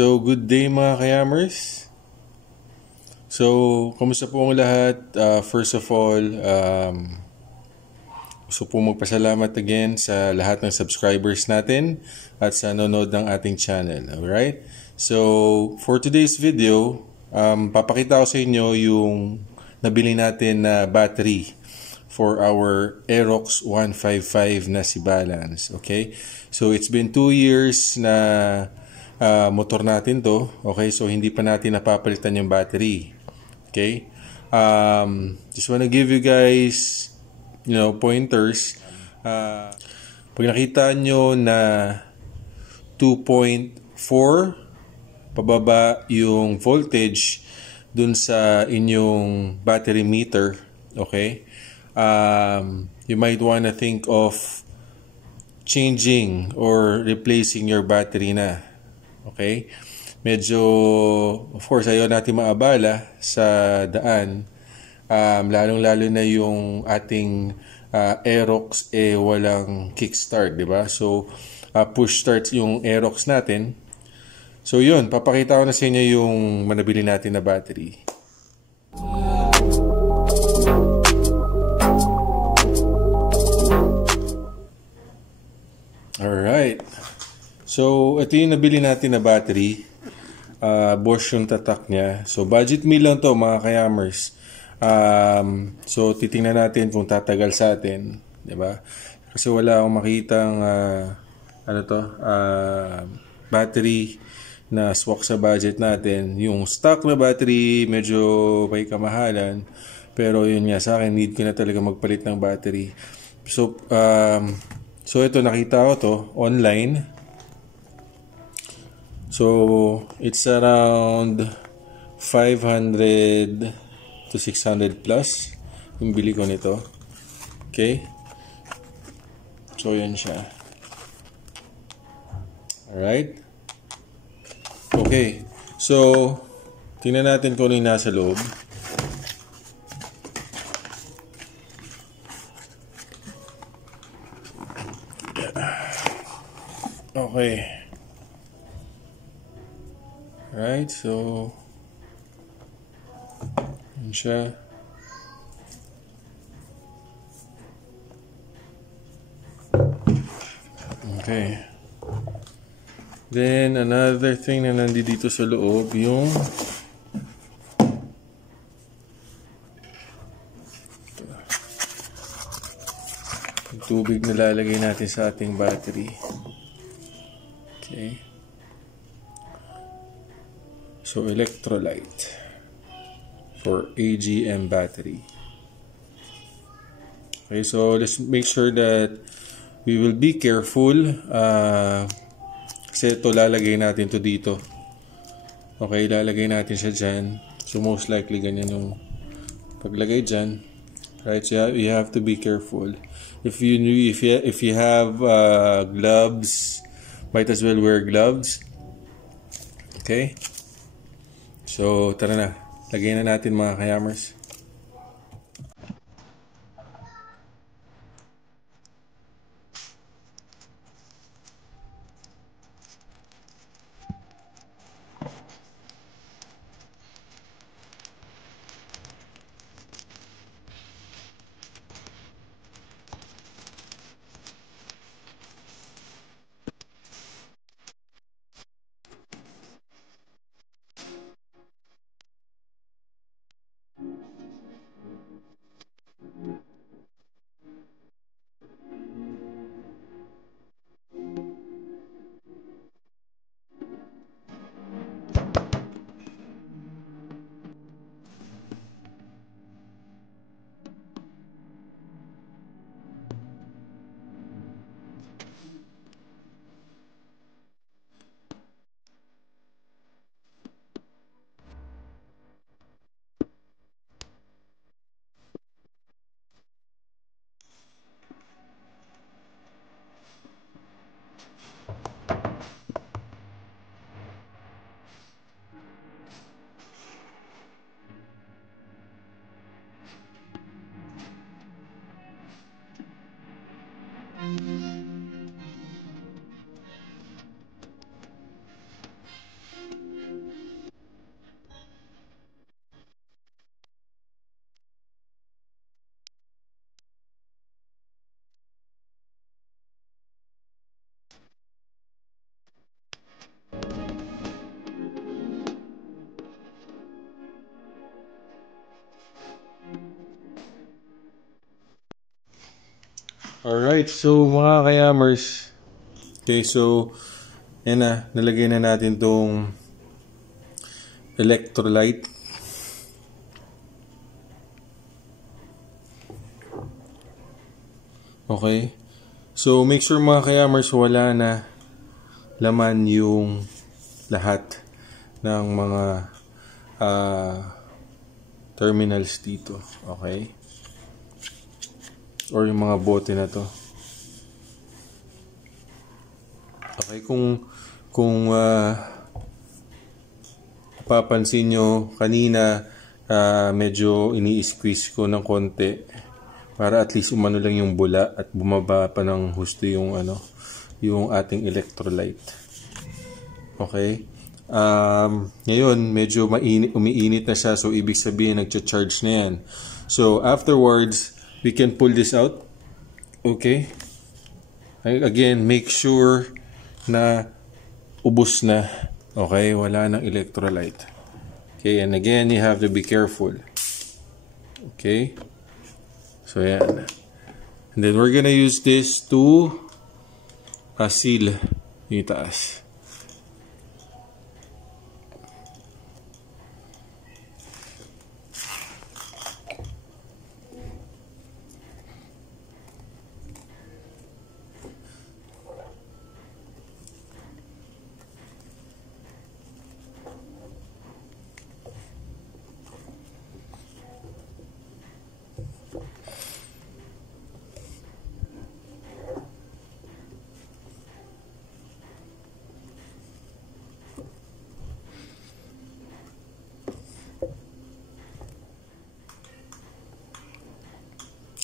So, good day mga kayamers. So, kamusta po ang lahat? First of all, gusto po magpasalamat again sa lahat ng subscribers natin at sa nanonood ng ating channel. Alright? So, for today's video, papakita ko sa inyo yung nabili natin na battery for our Aerox 155 na si Balance. Okay? So, it's been 2 years na motor natin to. Okay? So, hindi pa natin napapalitan yung battery. Okay? Just wanna give you guys pointers. Pag nakita nyo na 2.4 pababa yung voltage dun sa inyong battery meter, okay, you might wanna think of changing or replacing your battery na. Okay, medyo, of course, ayaw natin maabala sa daan, lalong-lalo na yung ating Aerox walang kickstart, di ba? So, push start yung Aerox natin. So, yun, papakita ko na sa inyo yung manabili natin na battery. Alright. So, ito yung nabili natin na battery. Bosch yung tatak niya. So, budget meal lang to mga kayamers. So, titingnan natin kung tatagal sa atin. Diba? Kasi wala akong makitang battery na swak sa budget natin. Yung stock na battery, medyo may kamahalan. Pero yun nga, sa akin, need ko na talaga magpalit ng battery. So, ito, nakita ko to online. So, it's around 500 to 600 plus yung bili ko nito. Okay? So, yan siya. Alright? Okay. So, tingnan natin kung ano yung nasa loob. Okay. Right, so yun siya. Okay. Then another thing na nandito sa loob yung tubig na lalagay natin sa ating battery. Okay. So, electrolyte for AGM battery. Okay, so let's make sure that we will be careful. Kasi ito, lalagay natin to dito. Okay, lalagay natin siya dyan. So, most likely, ganyan yung paglagay dyan. Right, so you have to be careful. If you have gloves, might as well wear gloves. Okay. So, tara na. Lagyan na natin mga kayamers. Alright, so mga kayamers. Okay, so yan na, nalagay na natin tong electrolyte. Okay. So make sure mga kayamers wala na laman yung lahat ng mga terminals dito. Okay. Or yung mga bote na to. Okay, kung papansin nyo kanina, medyo ini-squeeze ko ng konti para at least umano lang yung bula at bumaba pa ng husto yung yung ating electrolyte. Okay? Ngayon medyo umiinit na siya, so ibig sabihin nagcha-charge na yan. So afterwards, we can pull this out. Okay? Again, make sure na ubos na. Okay? Wala nang electrolyte. Okay? And again, you have to be careful. Okay? So, yan. And then, we're gonna use this to seal yung taas.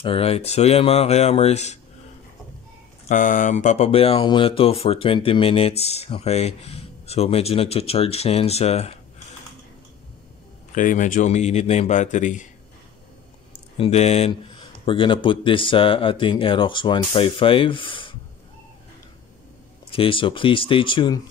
Alright, so yan mga kayamers. Papabayaan ko muna to for 20 minutes. Okay, so medyo nagcha-charge na yan siya. Okay, medyo umiinit na yung battery. And then, we're gonna put this sa ating Aerox 155. Okay, so please stay tuned.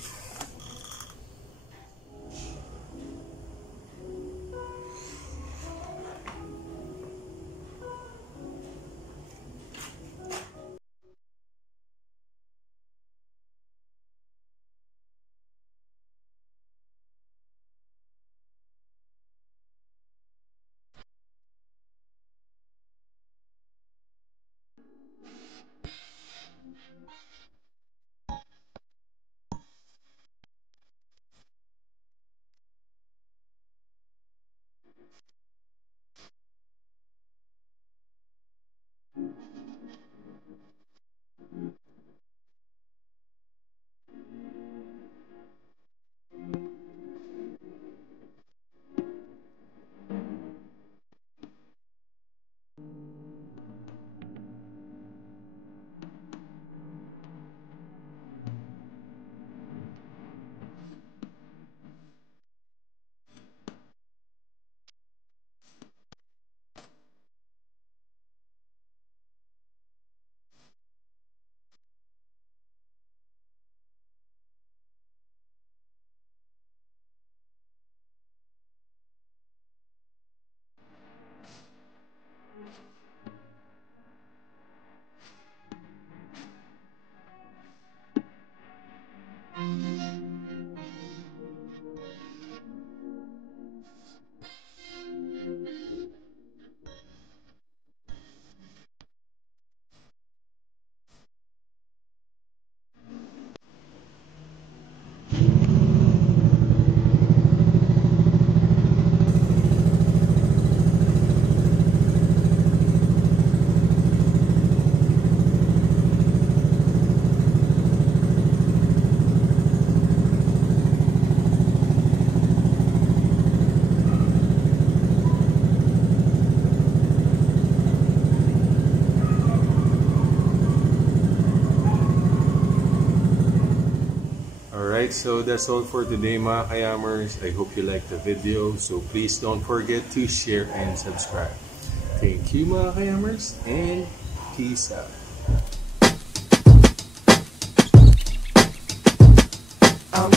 Alright, so that's all for today mga kayamers. I hope you liked the video. So please don't forget to share and subscribe. Thank you mga kayamers and peace out. I'm